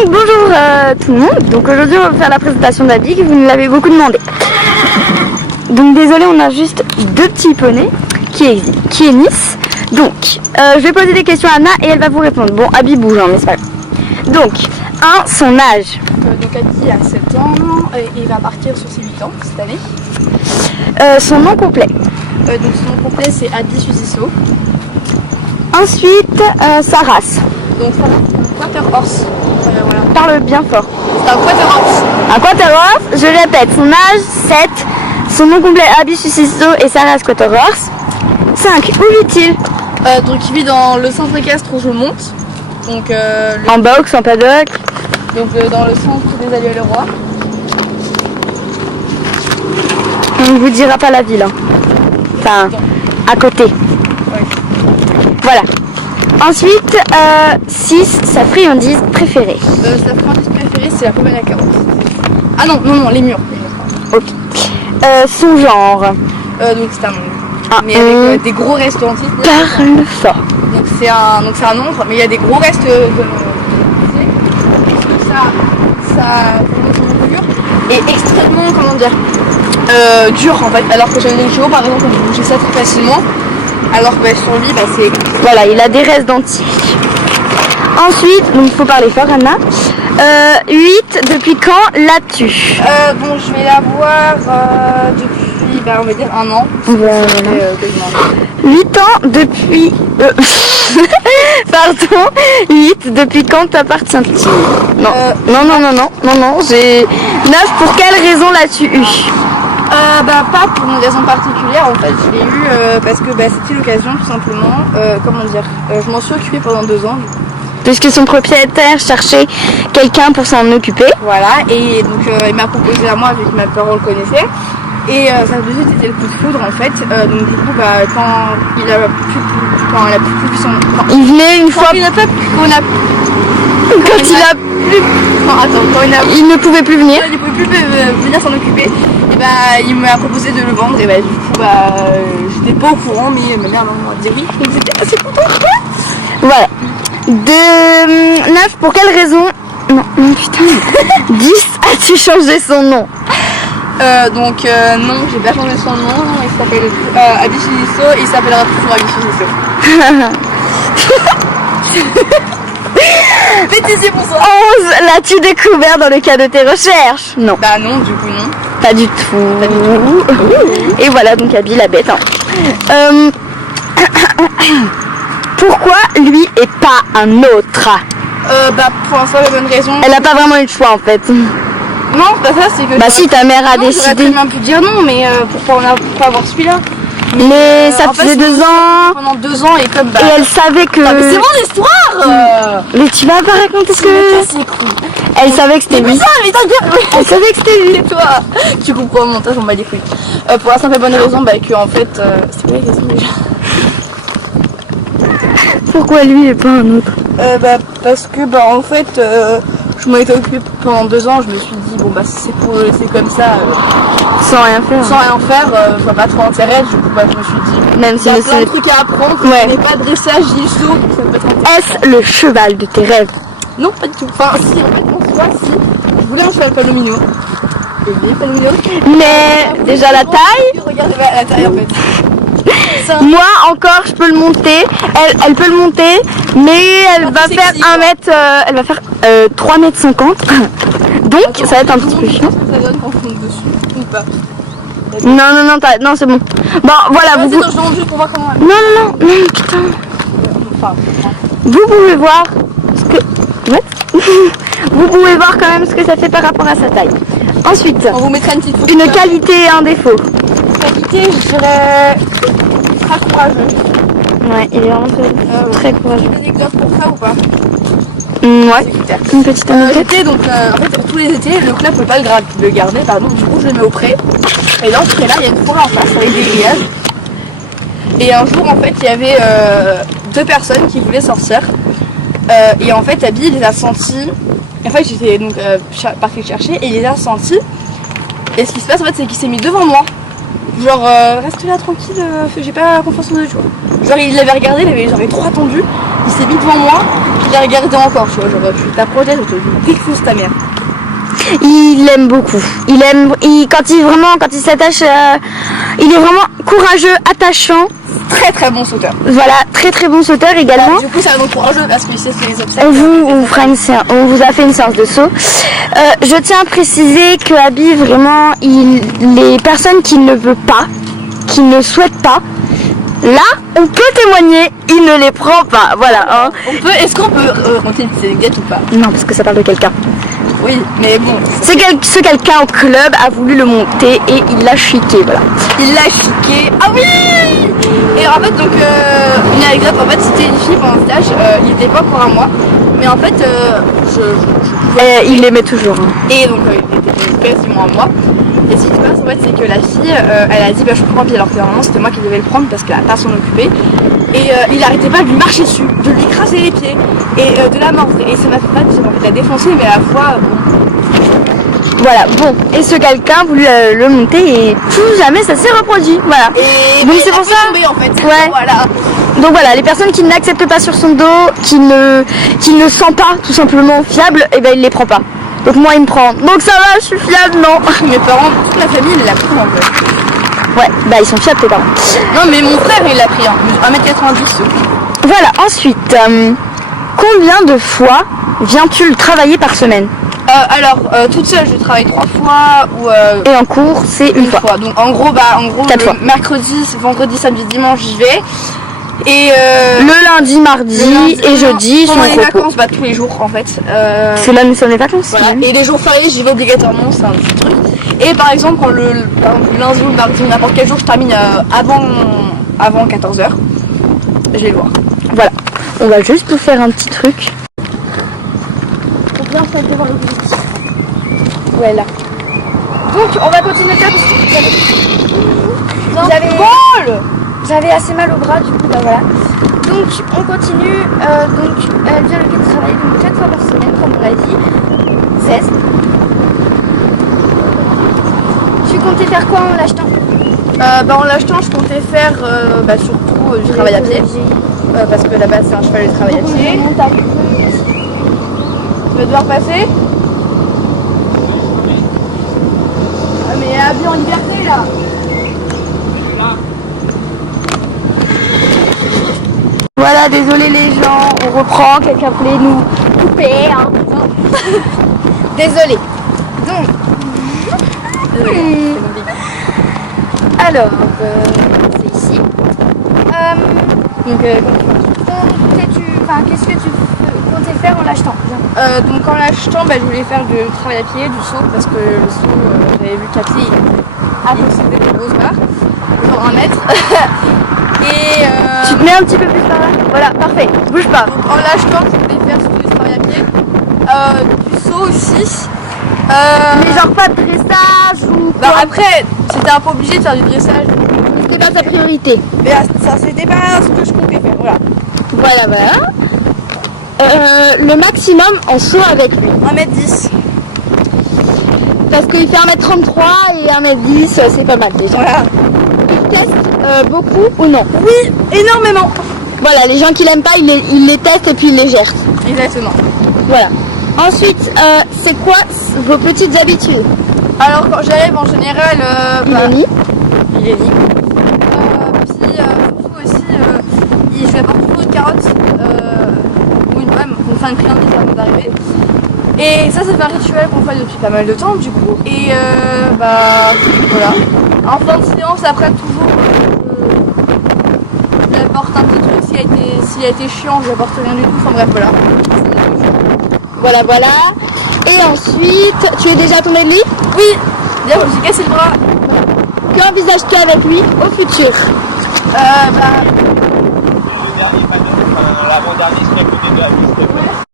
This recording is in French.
Donc bonjour tout le monde, donc aujourd'hui on va faire la présentation d'Abby, que vous nous l'avez beaucoup demandé. Donc désolé, on a juste deux petits poneys qui est Nice. Donc je vais poser des questions à Anna et elle va vous répondre. Bon, Abby bouge hein, mais c'est pas grave. Donc, son âge. Donc Abby a 7 ans et il va partir sur ses 8 ans cette année. Son nom complet. Donc son nom complet c'est Abby Suzisso. Ensuite, sa race. Donc ça c'est un quarter horse. Voilà. Parle bien fort. C'est un quarter horse. Un quarter horse, je répète, son âge 7, son nom complet Abby Suzisso et sa race quarter horse. 5. Où vit-il? Donc il vit dans le centre équestre où je monte. Donc en box, en paddock. Donc dans le centre des Alliés le Roi. On ne vous dira pas la ville. Hein. Enfin, à côté. Ouais. Voilà. Ensuite, 6, sa friandise préférée. Sa friandise préférée c'est la pomme à la carotte. Ah non, les murs. Ok. Son genre. Donc c'est un nombre. Mais avec des gros restes entiers. Parle fort. Donc c'est un nombre, mais il y a des gros restes de ça est extrêmement, comment dire, dur en fait. Alors que j'aime les chevaux par exemple, on peut bouger ça très facilement. Alors que sur lui, c'est... Voilà, il a des restes dentiers. Ensuite, donc il faut parler fort Anna. 8, depuis quand l'as-tu? Bon, je vais l'avoir depuis, on va dire 1 an. Voilà. 8 ans depuis... Pardon, 8, depuis quand t'appartient-il? Non, j'ai 9, pour quelle raison l'as-tu eu? Pas pour une raison particulière, en fait, je l'ai eu parce que c'était l'occasion tout simplement, je m'en suis occupée pendant 2 ans. Puisque son propriétaire cherchait quelqu'un pour s'en occuper. Voilà, et donc il m'a proposé à moi, vu que mes parents le connaissaient. Et ça de suite c'était le coup de foudre en fait. Donc du coup quand elle a plus son... Il venait une fois... Quand il ne pouvait plus venir. Il ne pouvait plus venir s'en occuper. Et il m'a proposé de le vendre. Et du coup j'étais pas au courant, mais ma mère m'a dit oui. Donc j'étais assez contente. Voilà. De 9, pour quelle raison? Non, putain. 10, as-tu changé son nom? Non, j'ai pas changé son nom. Il s'appelle Abby Suzisso et il s'appellera toujours Abby Suzisso. Bêtisier pour ça. 11, l'as-tu découvert dans le cadre de tes recherches? Non. Non, du coup non. Pas du tout. Et voilà donc Abby la bête. Hein. Pourquoi lui et pas un autre? Pour l'instant la bonne raison. Elle a pas vraiment eu le choix en fait. Non, c'est pas ça, c'est que... si ta mère a décidé. J'aurais même pu dire non, mais pourquoi avoir celui-là? Mais ça faisait 2 ans. Pendant 2 ans et comme et elle savait que... Non, mais c'est mon histoire. Mais tu vas pas raconter ce que... C'est cool. Elle savait que c'était lui. Elle savait que c'était lui. C'est toi. Tu comprends au montage, on m'a dit oui. Pour la simple et bonne raison que en fait... c'est quoi la question déjà? Pourquoi lui et pas un autre? Parce que en fait je m'en étais occupée pendant 2 ans, je me suis dit c'est pour le laisser comme ça sans rien faire, je vois pas trop intérêt, du coup je me suis dit même si il y a plein de trucs à apprendre, mais pas de dressage, ni saut, ça peut être intéressant. Est-ce le cheval de tes rêves? Non, pas du tout, enfin si en fait on se voit, si je voulais un cheval palomino. Mais déjà la taille. Regarde la taille en fait. Moi encore je peux le monter, elle peut le monter, mais elle va faire 3,50 m. Donc ça va être un petit peu chiant. Ça donne quand on monte dessus ou pas? Non c'est bon. Bon voilà, vous pouvez... Non putain. Vous pouvez voir ce que... Vous pouvez voir quand même ce que ça fait par rapport à sa taille. Ensuite, on vous mettra une petite photo. Une qualité et un défaut. Qualité, je dirais... très courageux. Ouais, il est vraiment très courageux. Une anecdote pour ça ou pas? Ouais, une petite anecdote. Donc en fait tous les étés, le club peut pas le garder, du coup je le mets au pré. Et dans ce pré là, il y a une forêt en face avec des grillages. Et un jour en fait, il y avait 2 personnes qui voulaient sortir. Et en fait, Abby les a sentis. En fait, j'étais donc partie chercher et il les a sentis. Et ce qui se passe en fait, c'est qu'il s'est mis devant moi. Genre, reste là tranquille, j'ai pas confiance en eux, tu vois. Genre, il l'avait regardé, j'avais trop attendu, il s'est mis devant moi, il a regardé encore, tu vois. Genre, je suis ta prothèse, je te défonce ta mère. Il l'aime beaucoup. Quand il s'attache, il est vraiment courageux, attachant. Très très bon sauteur. Voilà, très très bon sauteur également. Du coup, ça va donc courageux parce qu'il sait les obstacles. On vous a fait une séance de saut. Je tiens à préciser que Abby, vraiment, les personnes qui ne veulent pas, qui ne souhaitent pas, là, on peut témoigner, il ne les prend pas. Voilà. Hein. Est-ce qu'on peut raconter une anecdote ou pas? Non, parce que ça parle de quelqu'un. Oui, mais bon. Ce quelqu'un au club a voulu le monter et il l'a chiqué, voilà. Il l'a chiqué. Ah oui. Et en fait, donc, une anecdote, en fait, c'était une fille pendant le stage, il était pas encore à moi, mais en fait, il l'aimait toujours. Hein. Et donc, il était quasiment à moi. Et ce qui se passe, en fait, c'est que la fille, elle a dit, bah, je prends, puis alors que normalement, c'était moi qui devais le prendre parce qu'elle a pas à s'en occuper. Et il arrêtait pas de lui marcher dessus, de lui écraser les pieds et de la mordre. Et ça m'a fait mal, ça m'a fait la défoncer, mais à la fois, bon. Voilà, bon, et ce quelqu'un a voulu le monter et plus jamais ça s'est reproduit, voilà. Et donc c'est pour ça. Tomber, en fait. Ouais. Voilà. Donc voilà, les personnes qui n'acceptent pas sur son dos, qui ne sent pas tout simplement fiable, et ben il les prend pas. Donc moi il me prend. Donc ça va, je suis fiable, non. Mes parents, toute ma famille, ils la prennent en fait. Ouais, bah ils sont fiables tes parents. Non mais mon frère il l'a pris, hein. 1m90. Voilà, ensuite, combien de fois viens-tu le travailler par semaine? Toute seule je travaille 3 fois ou et en cours c'est une fois. Donc en gros mercredi, vendredi, samedi, dimanche j'y vais. Et le lundi, mardi et jeudi sont en les repos. vacances, tous les jours en fait. C'est là nous sommes les vacances. Voilà. Et les jours fériés j'y vais obligatoirement, c'est un petit truc. Et par exemple quand le lundi ou le mardi ou n'importe quel jour je termine avant 14h, je vais le voir. Voilà. On va juste vous faire un petit truc. Pour bien faire devant l'objectif. Ouais là. Donc on va continuer ça parce que j'avais assez mal au bras du coup bah voilà. Donc on continue, elle vient le travailler donc 4 fois par semaine comme on l'a dit. 16. Tu comptais faire quoi en l'achetant? En l'achetant je comptais faire surtout du travail à pied. Parce que là-bas c'est un cheval de travail à pied. Tu vas devoir passer? Ah mais habillé en liberté là. Voilà, désolé les gens, on reprend, quelqu'un voulait nous couper, hein. Désolé. Donc, alors, c'est ici. Qu'est-ce que tu comptais faire en l'achetant? Donc en l'achetant, je voulais faire du travail à pied, du saut, parce que le saut, j'avais vu qu'à pied, il possédait des grosses barres, genre 1 mètre. Et tu te mets un petit peu plus par là. Voilà, parfait, bouge pas. Donc en l'achetant, je voulais faire surtout du travail à pied, du saut aussi. Mais genre pas de dressage ou quoi? Après, c'était un peu obligé de faire du dressage. C'était pas ta priorité. Mais ça, c'était pas ce que je comptais faire, voilà. Voilà. Le maximum en saut avec lui. 1m10. Parce qu'il fait 1m33 et 1m10, c'est pas mal déjà. Voilà. Il teste beaucoup ou non? Oui, énormément. Voilà, les gens qui l'aiment pas, ils les testent et puis ils les gèrent. Exactement. Voilà. Ensuite, c'est quoi vos petites habitudes? Alors quand j'arrive en général, il est mis. Puis surtout aussi, je lui apporte toujours une carotte ou une pomme, enfin une friandise avant d'arriver. Et ça c'est un rituel qu'on fait depuis pas mal de temps du coup. Et voilà. En fin de séance, après toujours, je lui apporte un petit truc. S'il a été chiant, je lui apporte rien du tout. Enfin bref, voilà. Voilà. Et ensuite, tu es déjà tombé de lit? Oui. Bien, je me suis cassé le bras. Qu'envisages-tu avec lui au futur? Le dernier panneau, l'avant-dernier, c'est à côté de la piste.